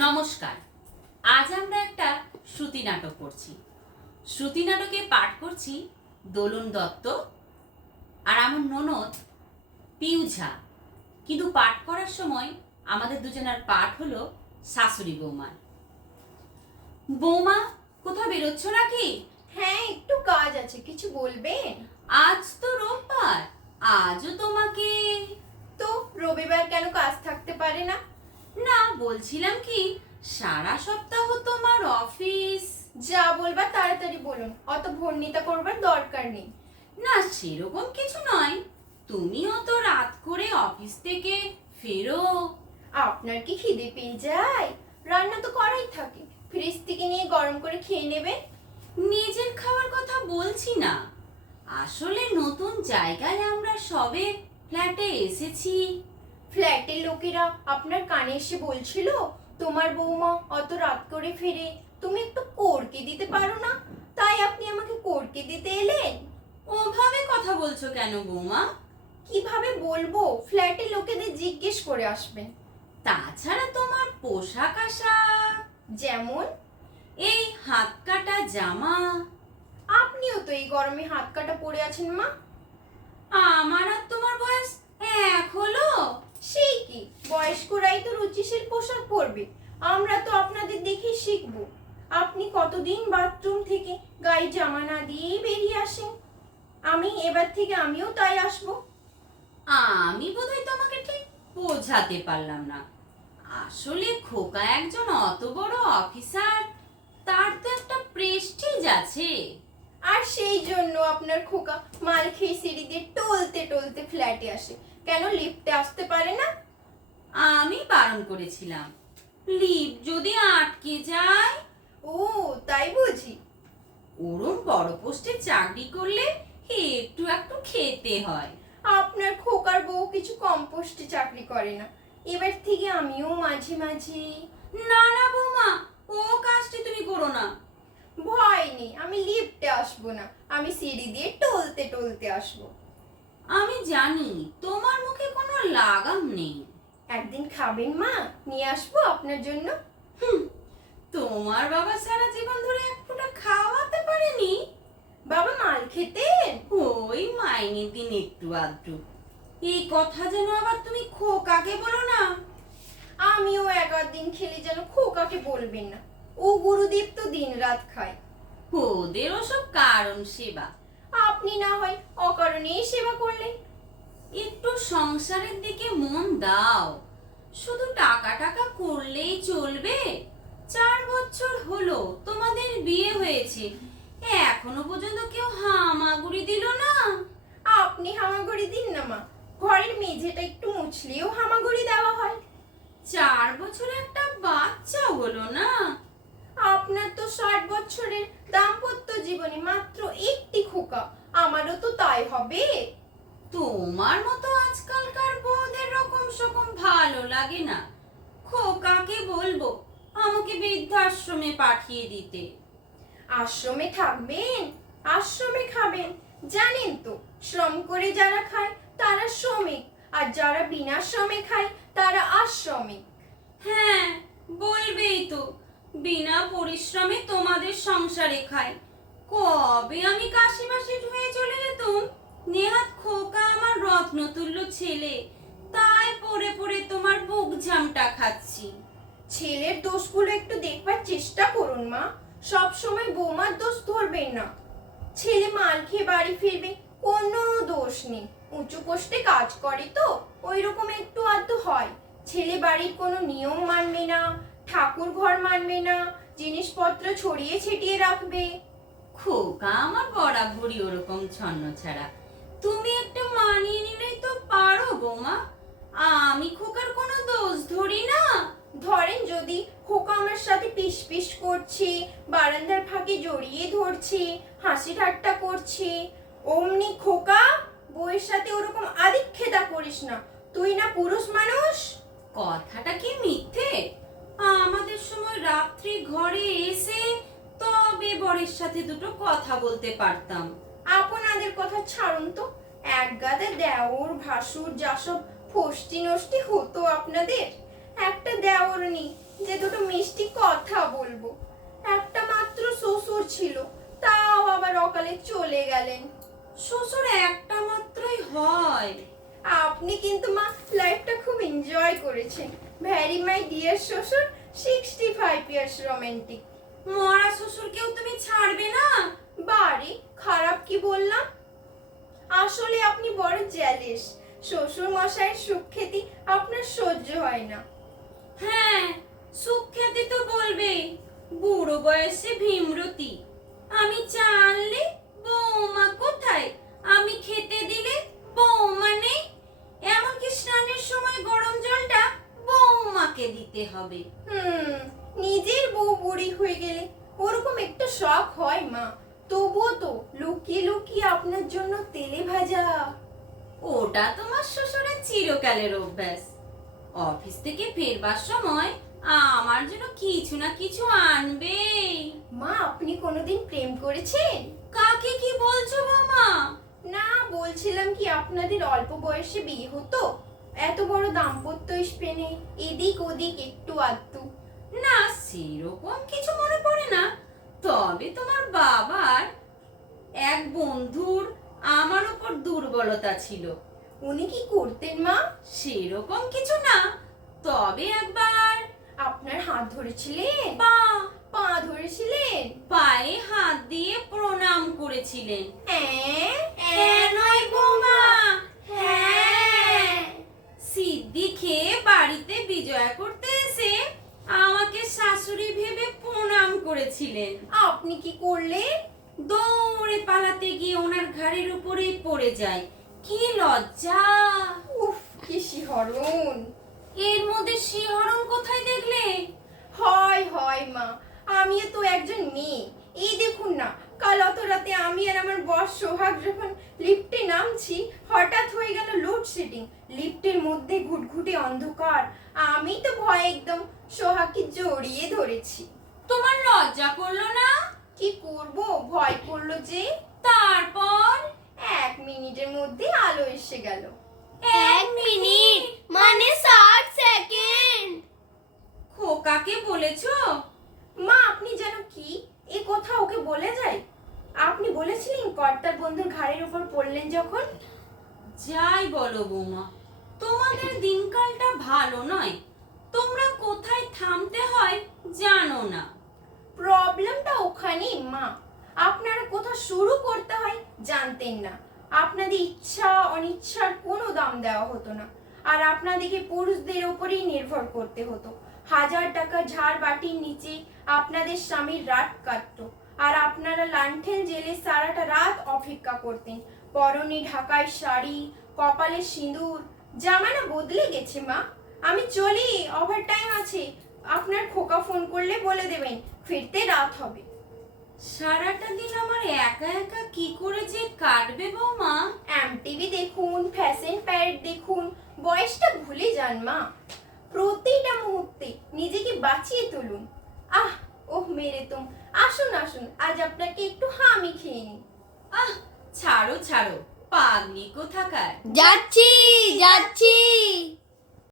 নমস্কার। আজ আমরা একটা শ্রুতি নাটক করছি। শ্রুতি নাটকে পাঠ করছি দোলন দত্ত আর আমার ননদ পিউ ঝা। কিন্তু পাঠ করার সময় আমাদের দুজনের পাঠ হলো শাশুড়ি বৌমার। বৌমা, কোথাও বেরোচ্ছ নাকি? হ্যাঁ, একটু কাজ আছে, কিছু বলবেন? আজ তো রোববার, আজও তোমাকে। তো রবিবার কেন কাজ থাকতে পারে না? না, বলছিলাম কি, সারা সপ্তাহ তোমার অফিস। যা বলবার তাড়াতাড়ি বলুন, অত ভর্ণিতা করবার দরকার নেই। না, সেরকম কিছু নয়। তুমিও তো রাত করে অফিস থেকে ফেরো। আপনার কি খিদে পেয়ে যায়? রান্না তো করাই থাকে, ফ্রিজ থেকে নিয়ে গরম করে খেয়ে নেবেন। নিজের খাওয়ার কথা বলছি না, আসলে নতুন জায়গায় আমরা সবে ফ্ল্যাটে এসেছি। ফ্ল্যাটের লোকেরা আপনার কানে এসে বলছিল তোমার বৌমা অত রাত করে ফেরে, তুমি একটু কোরকে দিতে পারো না, তাই আপনি আমাকে কোরকে দিতে এলেন। ওভাবে কথা বলছো কেন বৌমা? কিভাবে বলবো? ফ্ল্যাটের লোকেদের জিজ্ঞেস করে আসবেন। তাছাড়া তোমার পোশাক আশাক, যেমন এই হাত কাটা জামা। আপনিও তো এই গরমে হাত কাটা পরে আছেন মা। আমার আর তোমার বয়স এক হলো। সেই কি, বয়স্করাই তো রুচিশীল পোশাক পরবে, আমরা তো আপনাদের দেখেই শিখবো। আপনি কতদিন বাথরুম থেকে গায়ে জামা না দিয়েই বেরিয়ে আসেন, আমি এবার থেকে আমিও তাই আসবো। আমি বোধহয় তোমাকে ঠিক বোঝাতে পারলাম না। আসলে খোকা একজন অত বড় অফিসার, তার তো একটা প্রেস্টিজ আছে। আর সেই জন্য আপনার খোকা মাল খেয়ে সিঁড়ি দিয়ে টলতে টলতে ফ্ল্যাটে আসে, কেন লিফটে আসতে পারে না? আমি বারণ করেছিলাম, লিফট যদি আটকে যায়। ও, তাই বুঝি। ওরম বড় পোস্টে চাকরি করলে একটু একটু খেতে হয়। আপনার খোকার বউ কিছু কম পোস্টে চাকরি করে না, এবার থেকে আমিও মাঝে মাঝে। না না বৌমা, ও কাজটি তুমি করো না। ভয় নেই, আমি লিফটে আসবো না, আমি সিঁড়ি দিয়ে টলতে টলতে আসবো। আমি জানি তোমার মুখে কোনো লাগাম নেই। একদিন খাবেন মা, নিয়ে আসবো আপনার জন্য। তোমার বাবা সারা জীবন ধরে এক ফোঁটা খাওয়াতে পারেনি। বাবা মাল খেতেন? ওই মাইনে দিন একটু আধটু। এই কথা যেন আবার তুমি খোকাকে বলো না। আমিও এক দিন খেলে যেন খোকাকে বলবেন না, ও গুরুদেব তো দিন রাত খায়। ওদের ওসব কারণ সেবা। আপনি না হয় অকারণেই সেবা করলেন। একটু সংসারের দিকে মন দাও। শুধু টাকা টাকা করলেই চলবে? 4 বছর হলো তোমাদের বিয়ে হয়েছে, এখনো পর্যন্ত কেউ হামাগুড়ি দিল না। আপনি হামাগুড়ি দিন না মা, ঘরের মেঝেটা একটু মুছলেও হামাগুড়ি দেওয়া হয়। 4 বছরে একটা বাচ্চা হলো না। আপনার তো 60 বছরের দাম্পত্য জীবনে মাত্র একটি খোকা, আমারও তো তাই হবে। তোমার মতো আজকালকার বউদের রকম সকম ভালো লাগে না। খোকাকে বলবো আমাকে বৃদ্ধাশ্রমে পাঠিয়ে দিতে। আশ্রমে থাকবেন, আশ্রমে খাবেন, জানেন তো শ্রম করে যারা খায় তারা শ্রমিক, আর যারা বিনা শ্রমে খায় তারা আশ্রমিক। হ্যাঁ, বলবেই তো, বিনা পরিশ্রমে তোমাদের সংসারে খায়। কবে আমি কাশি মাসি হয়ে চলে যেতুম, নেহাত খোকা আমার রত্নতুল্য ছেলে, তাই পড়ে পড়ে তোমার বুক ঝামটা খাচ্ছি। ছেলের দোষগুলো একটু দেখবার চেষ্টা করুন মা, সব সময় বৌমার দোষ ধরবেন না। ছেলে মাল খেয়ে বাড়ি ফিরবে, কোনো দোষ নেই, উঁচু পোস্টে কাজ করে তো ওই রকম একটু আধটু হয়। ছেলে বাড়ির কোনো নিয়ম মানবে না, ঠাকুর ঘর মানবে না, জিনিসপত্র ছড়িয়ে ছিটিয়ে রাখবে। খোকা আমার বরাবরই ওরকম ছন্ন ছাড়া, তুমি একটু মানিয়ে নিলেই তো পারো বৌমা। আমি খোকার কোনো দোষ ধরি না। ধরেন যদি খোকা আমার সাথে পিস পিস করছে, বারান্দার ফাঁকে জড়িয়ে ধরছে, হাসি ঠাট্টা করছে, অমনি খোকা বউয়ের সাথে ওরকম আদিক্ষেতা করিস না, তুই না পুরুষ মানুষ। কথাটা কি মিথ্যে? আমাদের সময় রাত্রি ঘরে এসে তবে বরের সাথে দুটো কথা বলতে পারতাম। আপনাদের কথা ছাড়ুন তো, এক গাদা দেওর ভাসুর যা সব ফষ্টি নষ্টি হতো আপনাদের, একটা দেওর নেই যে দুটো মিষ্টি কথা বলবো। একটা মাত্র শ্বশুর ছিল, তাও আবার অকালে চলে গেলেন। শ্বশুর একটা মাত্রই হয়। আপনি কিন্তু মা লাইফটা খুব এনজয় করেছেন। ভ্যারি মাই ডিয়ার শ্বশুর, 65 ইয়ার্স রোমান্টিক। মরা শ্বশুরকেও তুমি ছাড়বে না? বাড়ি খারাপ কি বললাম? আসলে আপনি বড় জেলেস। শ্বশুর মশাইয়ের সুখ খেতে আপনার সহ্য হয় না। হ্যাঁ, সুখ খেতে তো বলবে। বুড়ো বয়সে ভীমরতি। আমি চা আনলে বৌমা কোথায়, আমি খেতে দিলে বৌমা নেই। এমনকি স্নানের সময় গরম জলটা বৌমাকে দিতে হবে। নিজের বউ বুড়ি হয়ে গেলে ওরকম একটা শখ হয় মা। তবুও তো লুকিয়ে লুকিয়ে আপনার জন্য তেলে ভাজা। ওটা তোমার শ্বশুরের চিরকালের অভ্যাস। অফিস থেকে ফেরবার সময় আমার জন্য কিছু না কিছু আনবেই। মা আপনি কোনোদিন প্রেম করেছেন? কাকে কি বলছো বৌমা? না, বলছিলাম কি আপনাদের অল্প বয়সে বিয়ে হতো? এত বড় দাম্পত্য স্পেনে এদিক ওদিক একটু আধটু। না, সেরকম কিছু মনে পড়ে না। তবে তোমার বাবার এক বন্ধুর আমার উপর দুর্বলতা ছিল। উনি কি করতেন মা? সেরকম কিছু না, তবে একবার আপনার হাত ধরেছিলেন? পা পা ধরেছিলেন? পায়ে হাত দিয়ে প্রণাম করেছিলেন। হ্যাঁ নয় বৌমা, হ্যাঁ। সিদ্ধি খেয়ে বাড়িতে বিজয়া করতে এসে আমাকে শাশুড়ি ভেবে প্রণাম করেছিলেন। আপনি কি করলেন? দৌড়ে পালাতে গিয়ে ওনার ঘাড়ের উপরেই পড়ে যায়। কি লজ্জা! উফ, কি শিহরণ! এর মধ্যে শিহরণ কোথায় দেখলে? হয় হয় মা, আমিও তো একজন মেয়ে। এই দেখুন না, কাল অত রাতে আমি আর আমার বস সোহাগ যখন লিফটে নামছি, হঠাৎ হয়ে গেল লোডশেডিং। লিফটের মধ্যে ঘুটঘুটে অন্ধকার। আমি তো ভয়ে একদম সোহাগকে জড়িয়ে ধরেছি। তোমার লজ্জা করলো না? কি করব, ভয় করলো যে। তারপর 1 মিনিটের মধ্যে আলো এসে গেল। 1 মিনিট মানে 60 সেকেন্ড। খোকাকে বলেছো? মা আপনি যেন কি এ কথা ওকে বলে যায়? আপনি বলেছিলেন কর্তার বন্ধুর ঘাড়ের উপর পড়লেন যখন। যাই বলো বৌমা, তোমাদের দিনকালটা ভালো নয়। তোমরা কোথায় থামতে হয় জানো না। প্রবলেমটা ওখানেই মা, আপনারা কোথা শুরু করতে হয় জানতেন না। আপনাদের ইচ্ছা অনিচ্ছার কোনো দাম দেওয়া হতো না, আর আপনাদেরকে পুরুষদের ওপরেই নির্ভর করতে হতো। 1000 টাকা ঝাড় বাটির নিচে আপনাদের স্বামীর রাত কাটতো, আর আপনারা লান্ঠেন জেলে সারাটা রাত অপেক্ষা করতেন। পরনে ঢাকায় শাড়ি, কপালে সিঁদুর। জামানা বদলে গেছে মা। আমি চলি, ওভারটাইম আছে। আপনার খোকা ফোন করলে বলে দেবেন, ফিরতে রাত হবে। সারাটা দিন আমার একা একা কি করে যে কাটবে বৌমা? এমটিভি দেখুন, ফ্যাশন প্যারেড দেখুন, বয়সটা ভুলে যান মা। প্রতিটা মুহূর্তে নিজেকে বাঁচিয়ে তুলুন। আহ, ওহ মেরে তুম, আসুন আসুন, আজ আপনাকে একটু হামি খেয়ে নিই। আহ, ছাড়ো ছাড়ো, পাগলি কোথাকার। যাচ্ছি।